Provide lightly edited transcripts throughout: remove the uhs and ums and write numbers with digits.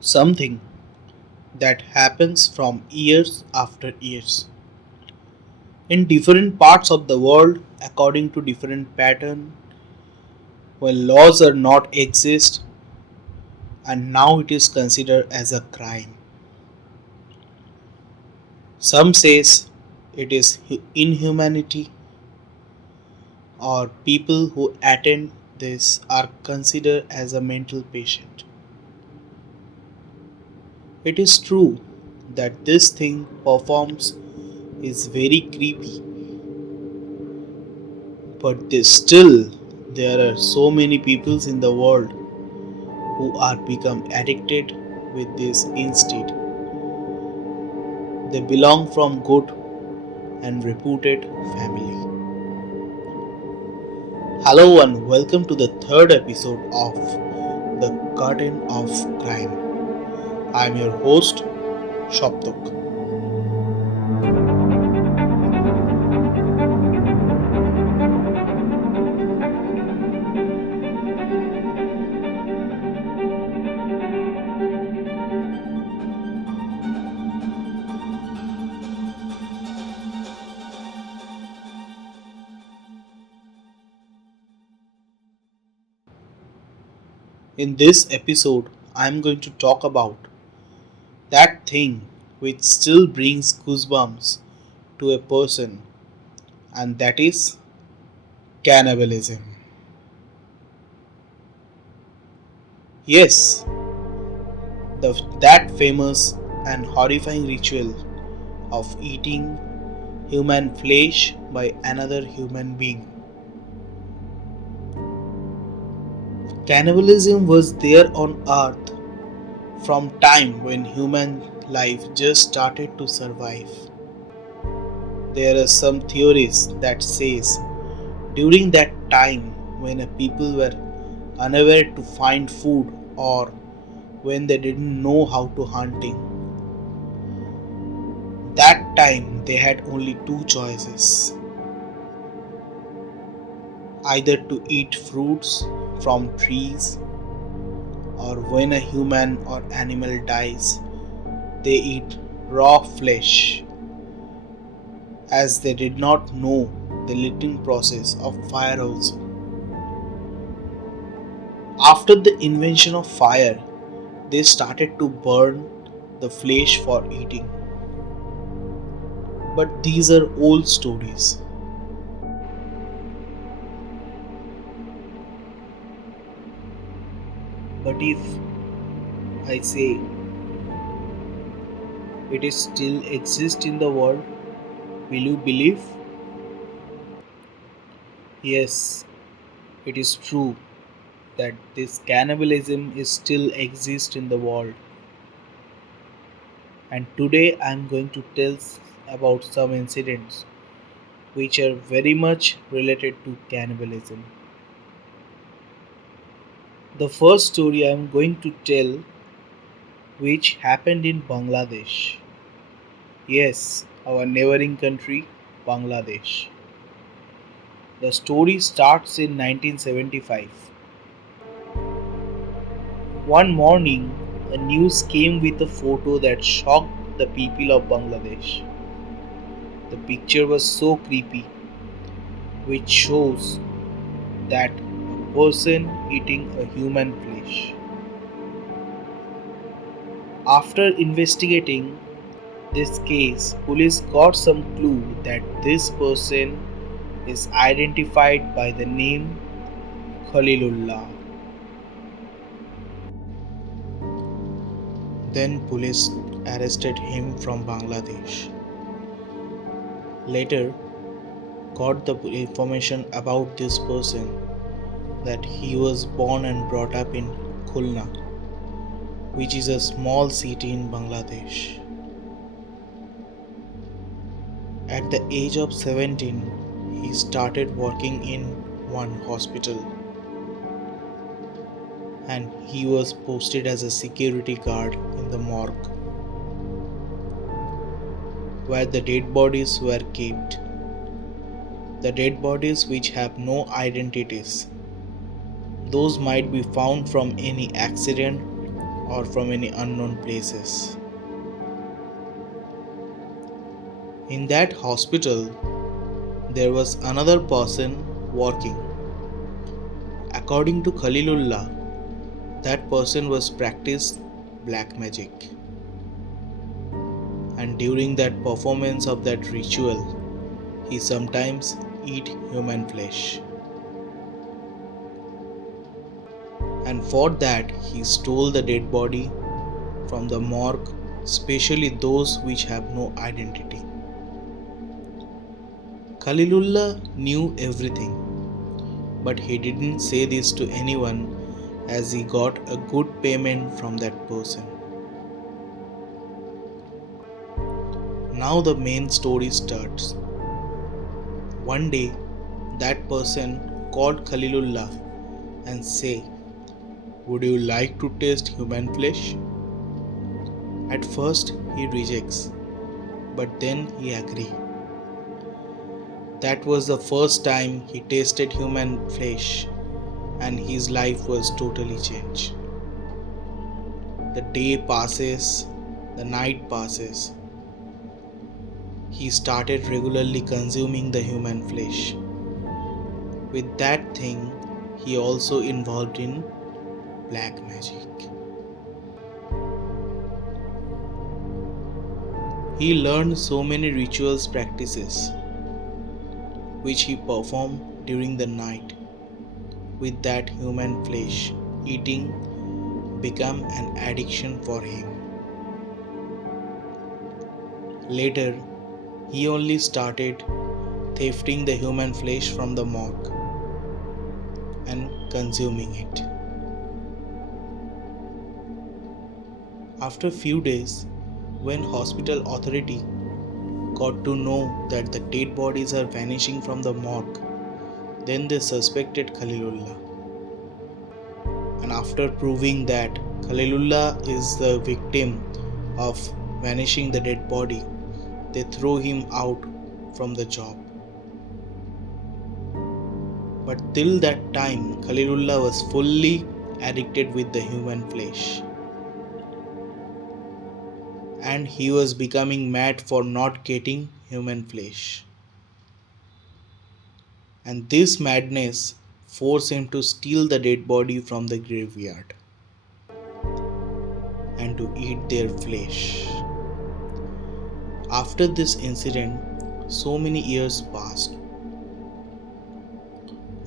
something that happens from years after years in different parts of the world according to different pattern when laws are not exist and now it is considered as a crime. Some says it is inhumanity or people who attend this are considered as a mental patient. It is true that this thing performs is very creepy, but there are so many peoples in the world who are become addicted with this instead. They belong from good and reputed family. Hello and welcome to the third episode of The Curtain of Crime. I am your host Saptak. In this episode, I am going to talk about that thing which still brings goosebumps to a person, and that is cannibalism. Yes, that famous and horrifying ritual of eating human flesh by another human being. Cannibalism was there on earth from time when human life just started to survive. There are some theories that says during that time when a people were unaware to find food or when they didn't know how to hunting, that time they had only two choices: either to eat fruits from trees or when a human or animal dies they eat raw flesh, as they did not know the lighting process of fire also. After the invention of fire, they started to burn the flesh for eating. But these are old stories. But if I say it is still exists in the world, will you believe? Yes, it is true that this cannibalism is still exists in the world. And today I am going to tell about some incidents which are very much related to cannibalism. The first story I am going to tell which happened in Bangladesh. Yes, our neighboring country, Bangladesh. The story starts in 1975. One morning, a news came with a photo that shocked the people of Bangladesh. The picture was so creepy, which shows that a person eating a human flesh. After investigating this case, police got some clue that this person is identified by the name Khalilullah. Then police arrested him from Bangladesh. Later, got the information about this person that he was born and brought up in Khulna, which is a small city in Bangladesh. At the age of 17, he started working in one hospital and he was posted as a security guard in the morgue where the dead bodies were kept. The dead bodies which have no identities. Those might be found from any accident or from any unknown places. In that hospital, there was another person working. According to Khalilullah, that person was practiced black magic. And during that performance of that ritual, he sometimes eat human flesh. And for that, he stole the dead body from the morgue, especially those which have no identity. Khalilullah knew everything, but he didn't say this to anyone as he got a good payment from that person. Now the main story starts. One day, that person called Khalilullah and say, "Would you like to taste human flesh?" At first he rejects, but then he agrees. That was the first time he tasted human flesh, and his life was totally changed. The day passes, the night passes. He started regularly consuming the human flesh. With that thing, he also involved in black magic. He learned so many rituals practices which he performed during the night. With that human flesh, eating became an addiction for him. Later, he only started thefting the human flesh from the morgue and consuming it. After a few days, when hospital authority got to know that the dead bodies are vanishing from the morgue, then they suspected Khalilullah. And after proving that Khalilullah is the victim of vanishing the dead body, they throw him out from the job. But till that time, Khalilullah was fully addicted with the human flesh. And he was becoming mad for not getting human flesh. And this madness forced him to steal the dead body from the graveyard and to eat their flesh. After this incident, so many years passed.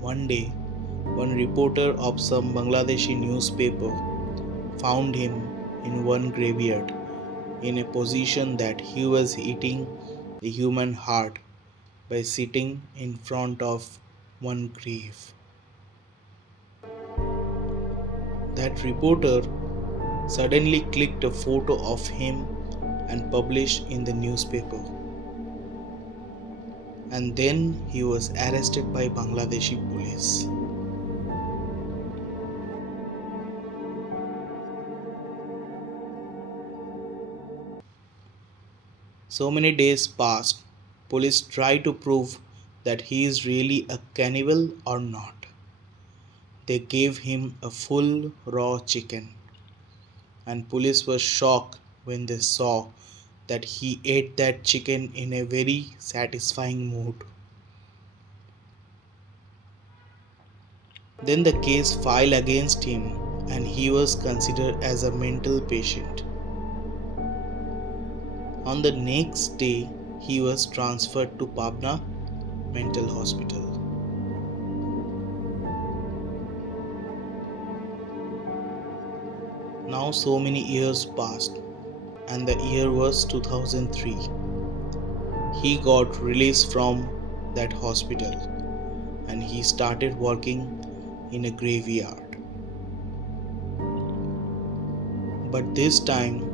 One day, one reporter of some Bangladeshi newspaper found him in one graveyard in a position that he was eating the human heart by sitting in front of one grave. That reporter suddenly clicked a photo of him and published in the newspaper. And then he was arrested by Bangladeshi police. So many days passed. Police tried to prove that he is really a cannibal or not. They gave him a full raw chicken, and police were shocked when they saw that he ate that chicken in a very satisfying mood. Then the case filed against him and he was considered as a mental patient. On the next day, he was transferred to Pabna Mental Hospital. Now so many years passed, and the year was 2003. He got released from that hospital and he started working in a graveyard. But this time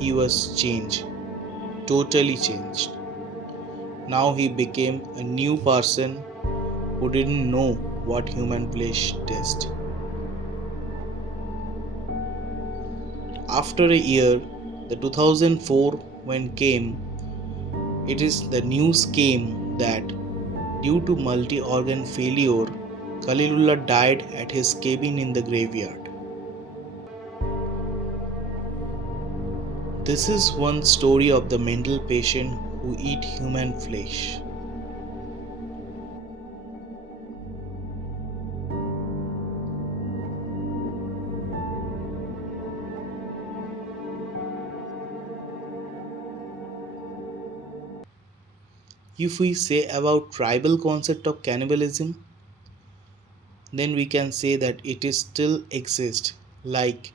he was changed, totally changed. Now he became a new person who didn't know what human flesh tastes. After a year, the 2004 when came, it is the news came that due to multi-organ failure, Khalilullah died at his cabin in the graveyard. This is one story of the mental patient who eat human flesh. If we say about tribal concept of cannibalism, then we can say that it is still exists. Like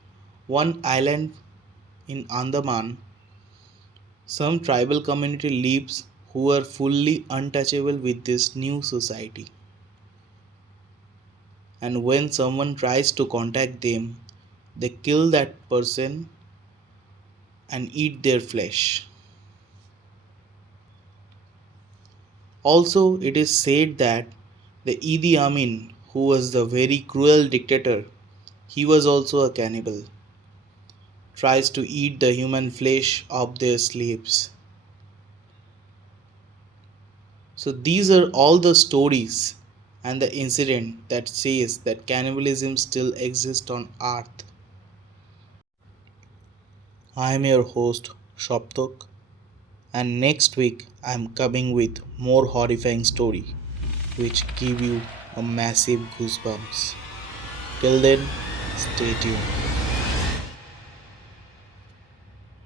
one island in Andaman, some tribal community lives who are fully untouchable with this new society. And when someone tries to contact them, they kill that person and eat their flesh. Also, it is said that the Idi Amin, who was the very cruel dictator, he was also a cannibal, tries to eat the human flesh of their slaves. So these are all the stories and the incident that says that cannibalism still exists on earth. I am your host Saptak, and next week I am coming with more horrifying story which give you a massive goosebumps. Till then, stay tuned.